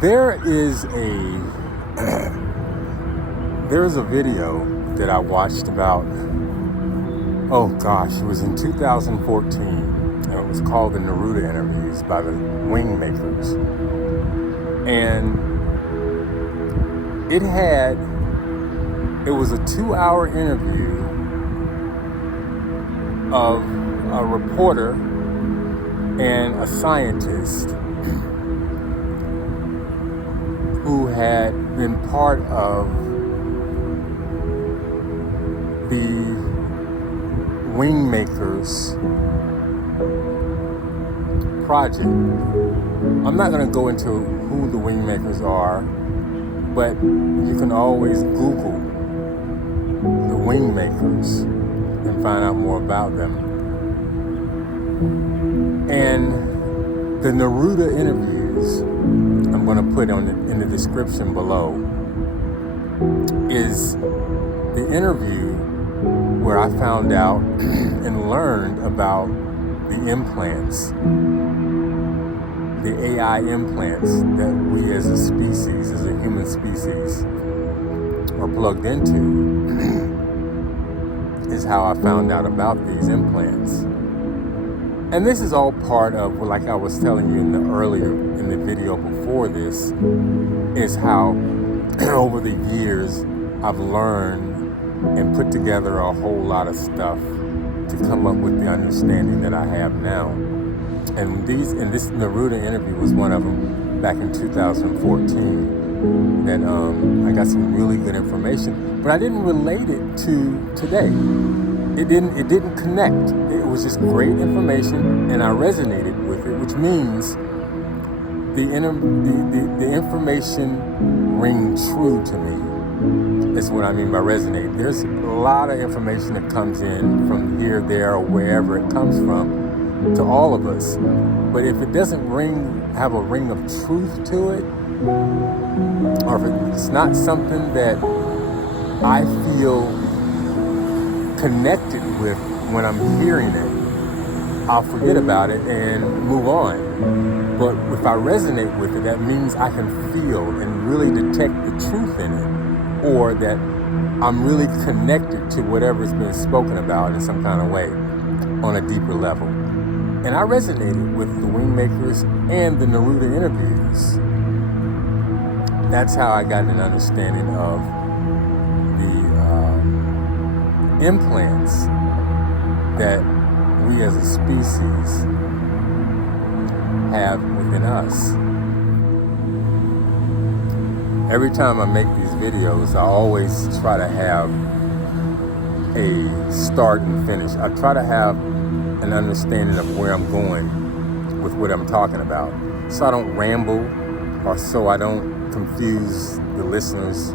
There is a there's a video that I watched about, oh gosh, it was in 2014, and it was called the Neruda Interviews by the Wingmakers. And it was a 2-hour interview of a reporter and a scientist who had been part of the Wingmakers project. I'm not going to go into who the Wingmakers are, but you can always Google the Wingmakers and find out more about them. And the Neruda interviews, I'm going to put in the description below, is the interview where I found out and learned about the implants, the AI implants that we as a species, as a human species, are plugged into, is how I found out about these implants. And this is all part of, like I was telling you in the video before this, is how over the years I've learned and put together a whole lot of stuff to come up with the understanding that I have now. And this Neruda interview was one of them back in 2014 that I got some really good information, but I didn't relate it to today. It didn't connect. It was just great information, and I resonated with it, which means the information rang true to me. That's what I mean by resonate. There's a lot of information that comes in from here, there, or wherever it comes from to all of us. But if it doesn't have a ring of truth to it, or if it's not something that I feel connected with when I'm hearing it, I'll forget about it and move on. But if I resonate with it, that means I can feel and really detect the truth in it, or that I'm really connected to whatever's been spoken about in some kind of way on a deeper level. And I resonated with the Wingmakers and the Neruda interviews. That's how I got an understanding of the implants that we as a species have within us. Every time I make these videos, I always try to have a start and finish. I try to have an understanding of where I'm going with what I'm talking about, so I don't ramble, or so I don't confuse the listeners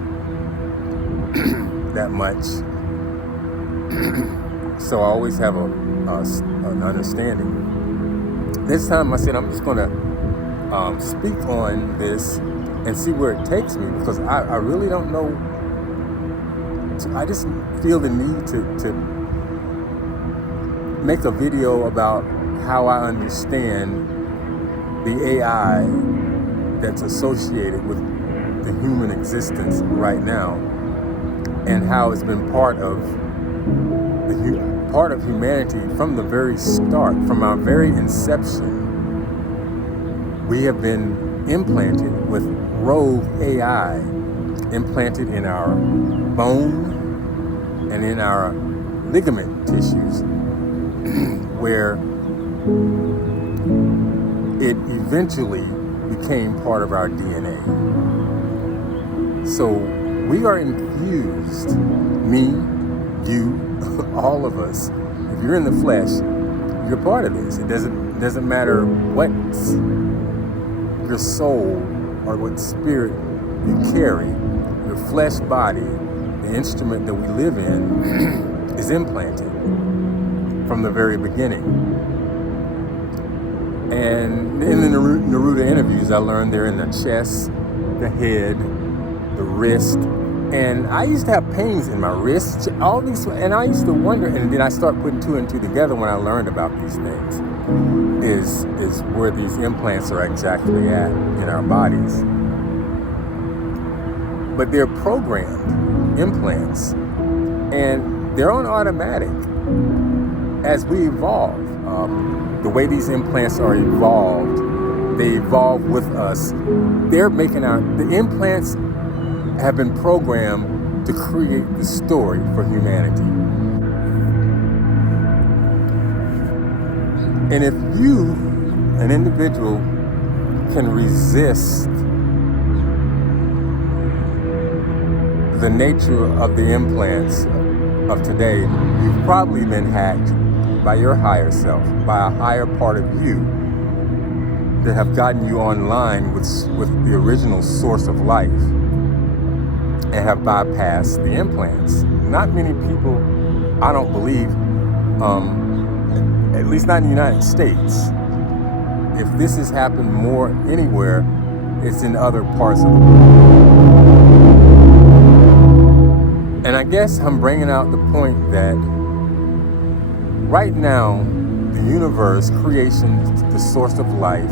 that much. So I always have an understanding. This time I said I'm just going to speak on this and see where it takes me, because I really don't know. I just feel the need to make a video about how I understand the AI that's associated with the human existence right now, and how it's been part of humanity from the very start, from our very inception. We have been implanted with rogue AI, implanted in our bone and in our ligament tissues, where it eventually became part of our DNA. So we are infused, me, you, all of us. If you're in the flesh, you're part of this. It doesn't matter what your soul or what spirit you carry. Your flesh body, the instrument that we live in, is implanted from the very beginning. And in the Neruda interviews, I learned they're in the chest, the head, the wrist. And I used to have pains in my wrist, all these, and I used to wonder, and then I start putting two and two together when I learned about these things, is where these implants are exactly at in our bodies. but they're programmed implants, and they're on automatic as we evolve. The way these implants are evolved, they evolve with us. They're making the implants have been programmed to create the story for humanity. And if you, an individual, can resist the nature of the implants of today, you've probably been hacked by your higher self, by a higher part of you that have gotten you online with the original source of life and have bypassed the implants. Not many people, I don't believe, at least not in the United States. If this has happened more anywhere, it's in other parts of the world. And I guess I'm bringing out the point that right now, the universe, creation, the source of life,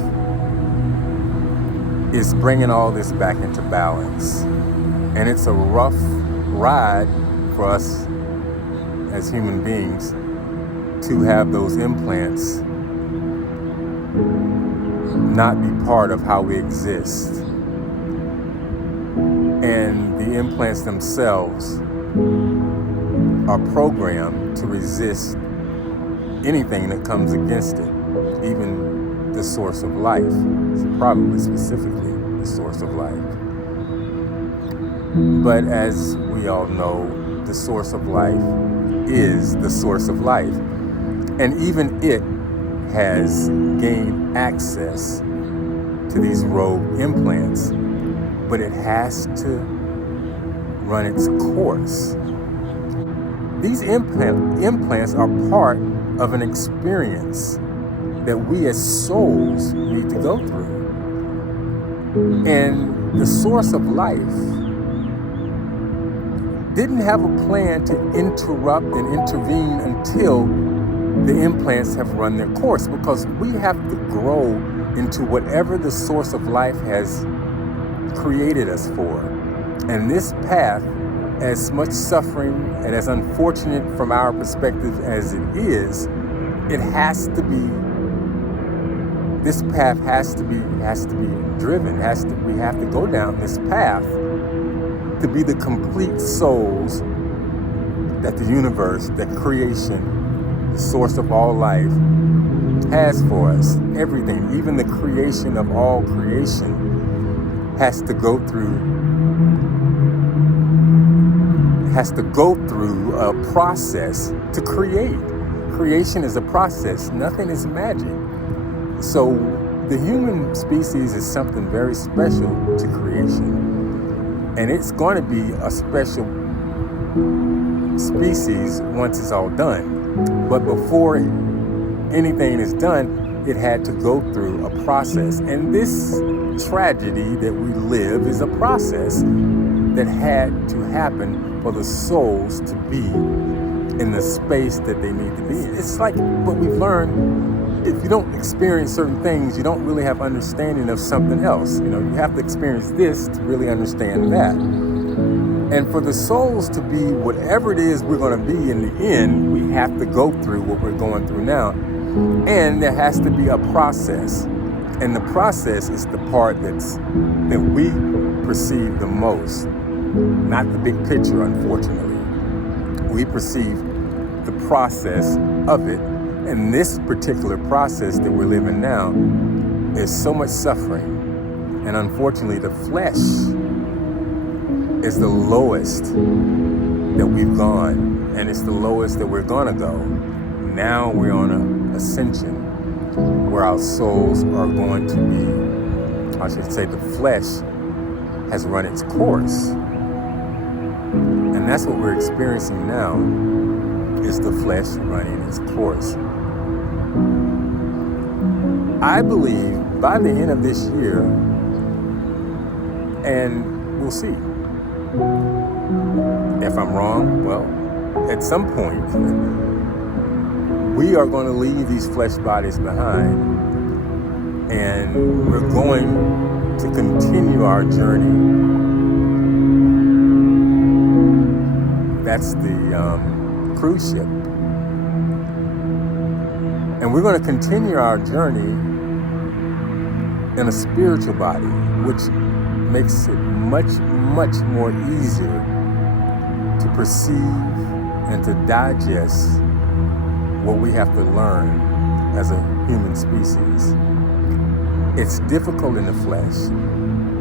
is bringing all this back into balance. And it's a rough ride for us as human beings to have those implants not be part of how we exist. And the implants themselves are programmed to resist anything that comes against it, even the source of life, probably specifically the source of life. But as we all know, the source of life is the source of life. And even it has gained access to these rogue implants, but it has to run its course. These implants are part of an experience that we as souls need to go through. And the source of life didn't have a plan to interrupt and intervene until the implants have run their course, because we have to grow into whatever the source of life has created us for. And this path, as much suffering and as unfortunate from our perspective as it is, it has to be, this path has to be driven, we have to go down this path to be the complete souls that the universe, that creation, the source of all life, has for us. Everything, even the creation of all creation, has to go through a process to create. Creation is a process. Nothing is magic. So the human species is something very special to creation. And it's going to be a special species once it's all done. But before anything is done, it had to go through a process. And this tragedy that we live is a process that had to happen for the souls to be in the space that they need to be in. It's like what we've learned: if you don't experience certain things, you don't really have understanding of something else. You have to experience this to really understand that. And for the souls to be whatever it is we're going to be in the end, we have to go through what we're going through now. And there has to be a process. And the process is the part that we perceive the most, not the big picture, unfortunately. We perceive the process of it. And this particular process that we're living now is so much suffering. And unfortunately, the flesh is the lowest that we've gone, and it's the lowest that we're gonna go. Now we're on an ascension where our souls are going to be, I should say, the flesh has run its course. And that's what we're experiencing now, is the flesh running its course. I believe by the end of this year, and we'll see. If I'm wrong, well, at some point, we are going to leave these flesh bodies behind, and we're going to continue our journey that's the cruise ship. And we're going to continue our journey in a spiritual body, which makes it much, much more easier to perceive and to digest what we have to learn as a human species. It's difficult in the flesh.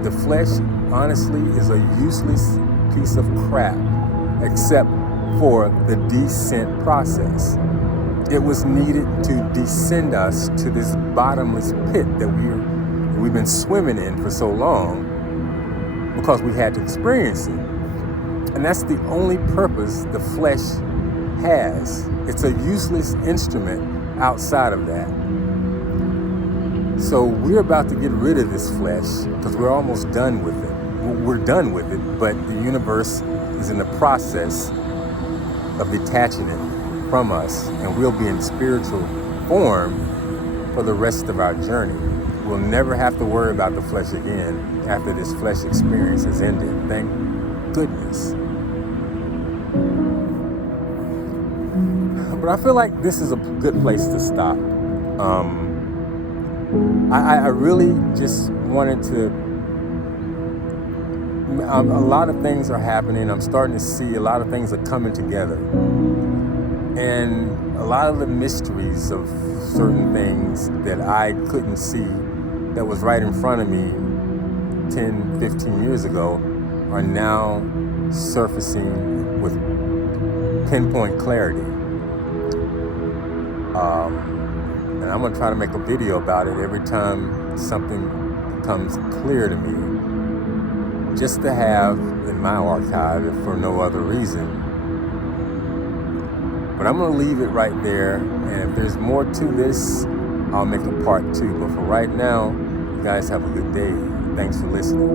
The flesh, honestly, is a useless piece of crap, except for the descent process. It was needed to descend us to this bottomless pit that we've been swimming in for so long because we had to experience it. And that's the only purpose the flesh has. It's a useless instrument outside of that. So we're about to get rid of this flesh because we're almost done with it. We're done with it, but the universe is in the process of detaching it from us, and we'll be in spiritual form for the rest of our journey. We'll never have to worry about the flesh again after this flesh experience has ended. Thank goodness. But I feel like this is a good place to stop. I really just wanted to, a lot of things are happening. I'm starting to see a lot of things are coming together. And a lot of the mysteries of certain things that I couldn't see that was right in front of me 10, 15 years ago are now surfacing with pinpoint clarity. And I'm going to try to make a video about it every time something becomes clear to me, just to have in my archive, if for no other reason. But I'm going to leave it right there, and if there's more to this, I'll make a part 2. But for right now, you guys have a good day. Thanks for listening.